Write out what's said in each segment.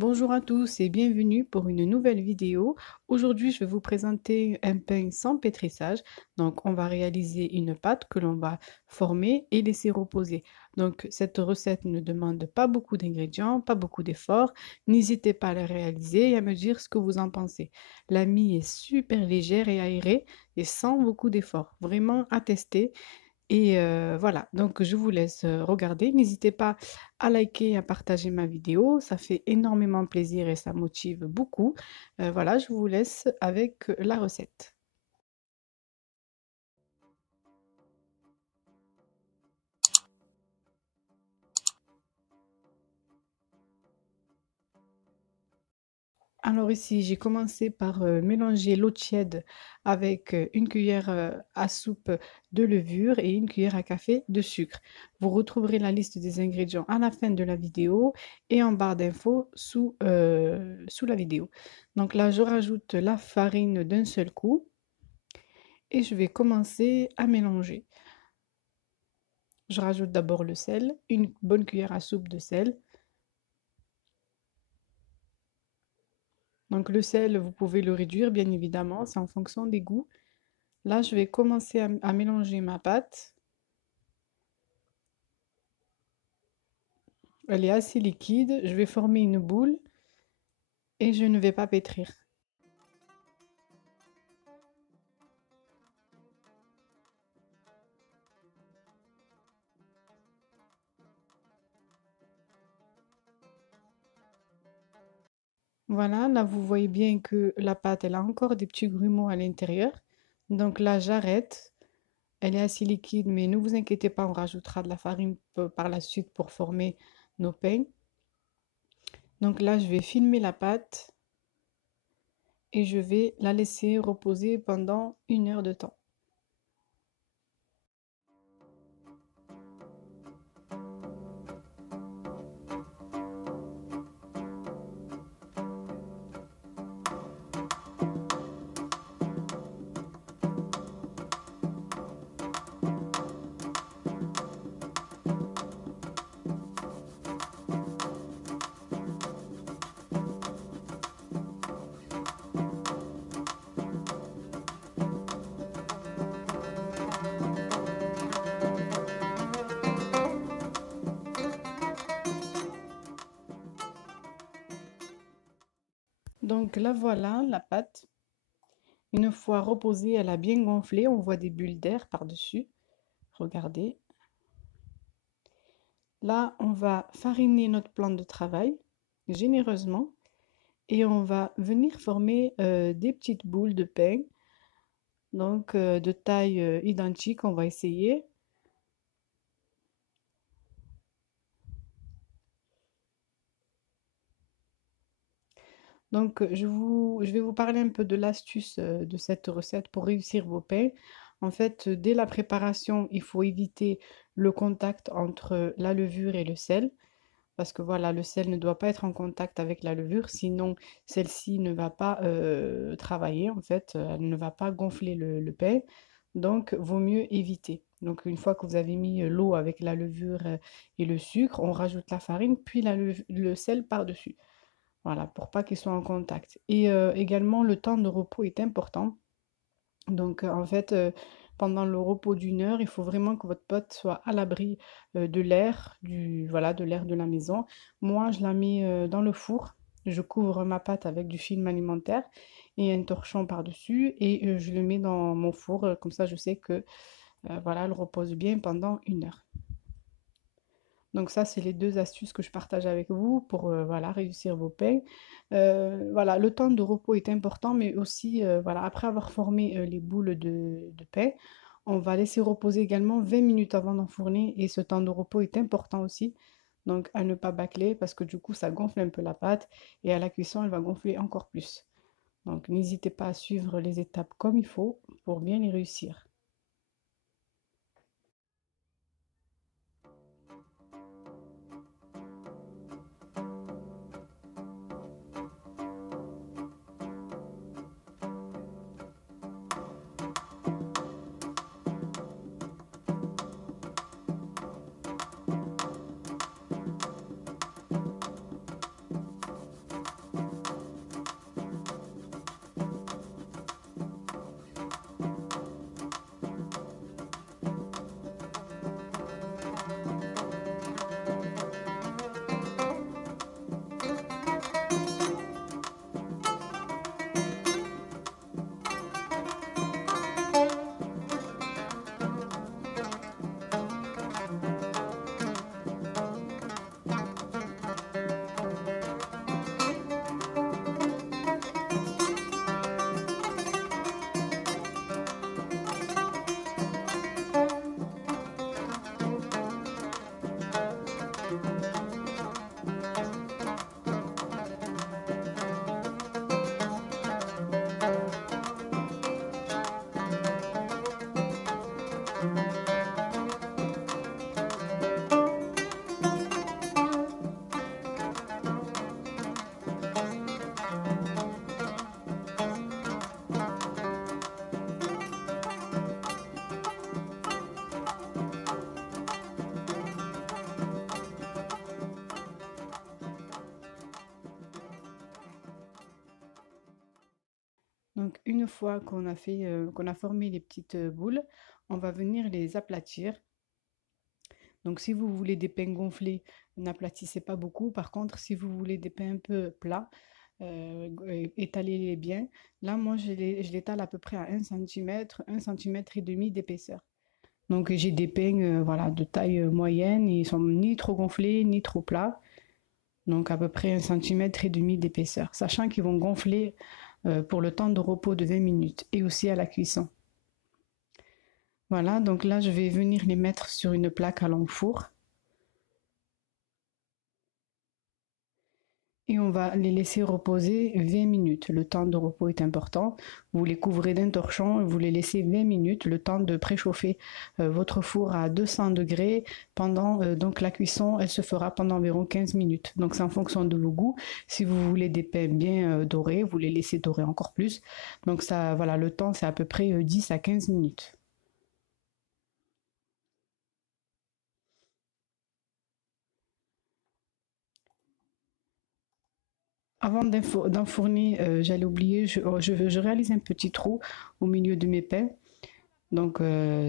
Bonjour à tous et bienvenue pour une nouvelle vidéo. Aujourd'hui, je vais vous présenter un pain sans pétrissage. Donc, on va réaliser une pâte que l'on va former et laisser reposer. Donc, cette recette ne demande pas beaucoup d'ingrédients, pas beaucoup d'efforts. N'hésitez pas à la réaliser et à me dire ce que vous en pensez. La mie est super légère et aérée et sans beaucoup d'efforts. Vraiment à tester. Et voilà, donc je vous laisse regarder. N'hésitez pas à liker, à partager ma vidéo. Ça fait énormément plaisir et ça motive beaucoup. Voilà, je vous laisse avec la recette. Alors ici, j'ai commencé par mélanger l'eau tiède avec une cuillère à soupe de levure et une cuillère à café de sucre. Vous retrouverez la liste des ingrédients à la fin de la vidéo et en barre d'infos sous la vidéo. Donc là, je rajoute la farine d'un seul coup et je vais commencer à mélanger. Je rajoute d'abord le sel, une bonne cuillère à soupe de sel. Donc le sel, vous pouvez le réduire, bien évidemment, c'est en fonction des goûts. Là, je vais commencer à mélanger ma pâte. Elle est assez liquide. Je vais former une boule et je ne vais pas pétrir. Voilà, là, vous voyez bien que la pâte, elle a encore des petits grumeaux à l'intérieur. Donc là, j'arrête. Elle est assez liquide, mais ne vous inquiétez pas, on rajoutera de la farine par la suite pour former nos pains. Donc là, je vais filmer la pâte et je vais la laisser reposer pendant 1 heure de temps. Donc là, voilà la pâte. Une fois reposée, elle a bien gonflé. On voit des bulles d'air par-dessus. Regardez. Là, on va fariner notre plan de travail généreusement et on va venir former des petites boules de pain. Donc, de taille identique, on va essayer. Donc, je vais vous parler un peu de l'astuce de cette recette pour réussir vos pains. En fait, dès la préparation, il faut éviter le contact entre la levure et le sel. Parce que voilà, le sel ne doit pas être en contact avec la levure, sinon celle-ci ne va pas travailler, en fait, elle ne va pas gonfler le pain. Donc, vaut mieux éviter. Donc, une fois que vous avez mis l'eau avec la levure et le sucre, on rajoute la farine, puis le sel par-dessus. Voilà, pour pas qu'ils soient en contact. Et également, le temps de repos est important. Donc, en fait, pendant le repos d'1 heure, il faut vraiment que votre pâte soit à l'abri de l'air, voilà, de l'air de la maison. Moi, je la mets dans le four. Je couvre ma pâte avec du film alimentaire et un torchon par-dessus et je le mets dans mon four. Comme ça, je sais que voilà, elle repose bien pendant 1 heure. Donc ça, c'est les deux astuces que je partage avec vous pour voilà, réussir vos pains. Voilà, le temps de repos est important, mais aussi, voilà, après avoir formé les boules de pain, on va laisser reposer également 20 minutes avant d'enfourner et ce temps de repos est important aussi. Donc à ne pas bâcler parce que du coup, ça gonfle un peu la pâte et à la cuisson, elle va gonfler encore plus. Donc n'hésitez pas à suivre les étapes comme il faut pour bien les réussir. Donc, une fois qu'on a formé les petites boules, on va venir les aplatir. Donc, si vous voulez des pains gonflés, n'aplatissez pas beaucoup. Par contre, si vous voulez des pains un peu plats, étalez-les bien. Là, moi, je l'étale à peu près à 1 cm, 1 cm et demi d'épaisseur. Donc, j'ai des pains voilà, de taille moyenne. Ils sont ni trop gonflés, ni trop plats. Donc, à peu près 1 cm et demi d'épaisseur. Sachant qu'ils vont gonfler pour le temps de repos de 20 minutes et aussi à la cuisson. Voilà, donc là, je vais venir les mettre sur une plaque à long four. Et on va les laisser reposer 20 minutes. Le temps de repos est important. Vous les couvrez d'un torchon et vous les laissez 20 minutes, le temps de préchauffer votre four à 200 degrés. Donc la cuisson, elle se fera pendant environ 15 minutes. Donc c'est en fonction de vos goûts. Si vous voulez des pains bien dorés, vous les laissez dorer encore plus. Donc ça, voilà, le temps, c'est à peu près 10 à 15 minutes. Avant d'enfourner, j'allais oublier, je réalise un petit trou au milieu de mes pains. Donc,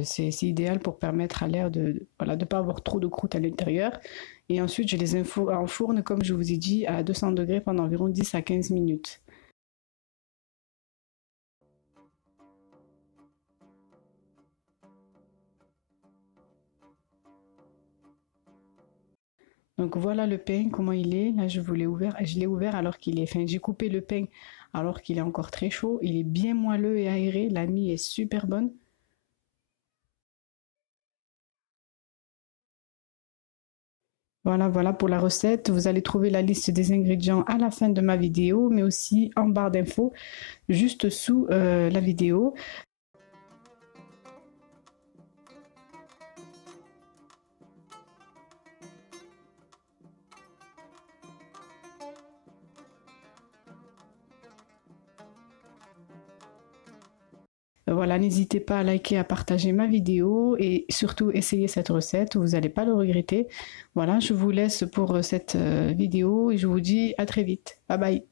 c'est idéal pour permettre à l'air de voilà, de pas avoir trop de croûte à l'intérieur. Et ensuite, je les enfourne, comme je vous ai dit, à 200 degrés pendant environ 10 à 15 minutes. Donc, voilà le pain, comment il est. Là, je l'ai ouvert alors qu'il est, enfin, j'ai coupé le pain alors qu'il est encore très chaud. Il est bien moelleux et aéré. La mie est super bonne. Voilà, voilà pour la recette. Vous allez trouver la liste des ingrédients à la fin de ma vidéo, mais aussi en barre d'infos, juste sous la vidéo. Voilà, n'hésitez pas à liker, à partager ma vidéo et surtout essayez cette recette, vous n'allez pas le regretter. Voilà, je vous laisse pour cette vidéo et je vous dis à très vite. Bye bye.